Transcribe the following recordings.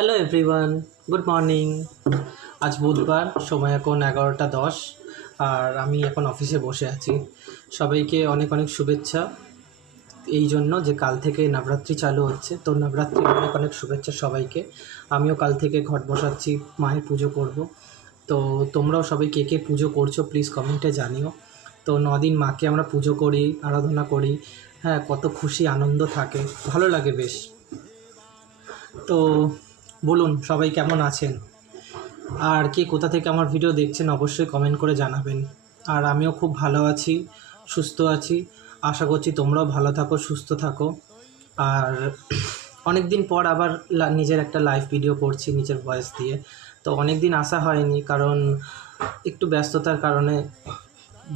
Hello everyone, good morning. আজ বুধবার, সময় এখন 11টা 10, আর আমি এখন অফিসে বসে আছি। সবাইকে অনেক অনেক শুভেচ্ছা এই জন্য যে কাল থেকে নবরাত্রি চালু হচ্ছে, তো নবরাত্রি অনেক অনেক শুভেচ্ছা সবাইকে। আমিও কাল থেকে ঘট বসাচ্ছি, মায়ের পুজো করব। তো তোমরাও সবাই কে কে পুজো করছো প্লিজ কমেন্টে জানিও। তো 9 দিন মাকে আমরা পুজো করি, আরাধনা করি। হ্যাঁ, কত খুশি আনন্দ থাকে, ভালো লাগে বেশ। তো বলুন সবাই কেমন আছেন, আর কে কোথা থেকে আমার ভিডিও দেখছেন অবশ্যই কমেন্ট করে জানাবেন। আর আমিও খুব ভালো আছি, সুস্থ আছি। আশা করছি তোমরাও ভালো থাকো, সুস্থ থাকো। আর অনেক দিন পর আবার নিজের একটা লাইভ ভিডিও করছি নিজের ভয়েস দিয়ে। তো অনেক দিন আসা হয়নি, কারণ একটু ব্যস্ততার কারণে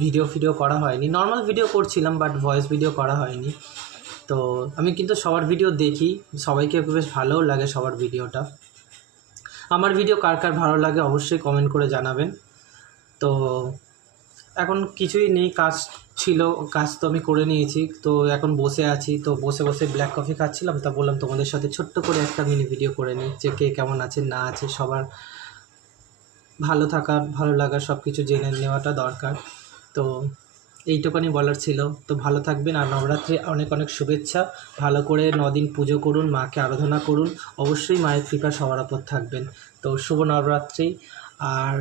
ভিডিও করা হয়নি। নর্মাল ভিডিও করছিলাম, বাট ভয়েস ভিডিও করা হয়নি। তো আমি কিন্তু সবার ভিডিও দেখি, সবাইকে বেশ ভালোও লাগে সবার ভিডিওটা। আমার ভিডিও কার কার ভালো লাগে অবশ্যই কমেন্ট করে জানাবেন। তো এখন কিছুই নেই, কাজ ছিল, কাজ তো আমি করে নিয়েছি। তো এখন বসে আছি, তো বসে বসে ব্ল্যাক কফি খাচ্ছিলাম, তা বললাম তোমাদের সাথে ছোট্ট করে একটা মিনি ভিডিও করে নিই, যে কে কেমন আছে না আছে, সবার ভালো থাকার ভালো লাগার সব কিছু জেনে নেওয়াটা দরকার। তো এইটুকুনি বলার ছিল। তো ভালো থাকবেন, আর নবরাত্রি অনেক অনেক শুভেচ্ছা। ভালো করে 9 দিন পুজো করুন, মাকে আরাধনা করুন, অবশ্যই মায়ের কৃপা সবার ওপর থাকবেন। তো শুভ নবরাত্রি। আর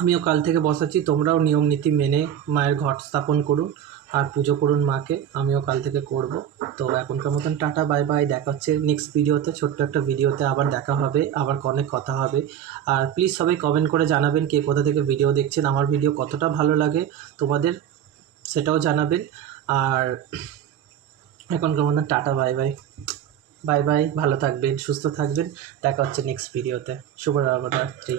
আমিও কাল থেকে বসাচ্ছি, তোমরাও নিয়ম নীতি মেনে মায়ের ঘট স্থাপন করুন আর পুজো করুন মাকে, আমিও কাল থেকে করব। তো এখনকার মতন টাটা, বাই বাই, দেখা হচ্ছে নেক্সট ভিডিওতে, ছোট্ট একটা ভিডিওতে আবার দেখা হবে, আবার অনেক কথা হবে। আর প্লিজ সবাই কমেন্ট করে জানাবেন কে কোথা থেকে ভিডিও দেখছেন, আমার ভিডিও কতটা ভালো লাগে তোমাদের সেটাও জানাবেন। আর এখনকার মতন tata, bye bye, bye bye, ভালো থাকবেন, সুস্থ থাকবেন। দেখা হচ্ছে নেক্সট ভিডিওতে। শুভরাত্রি।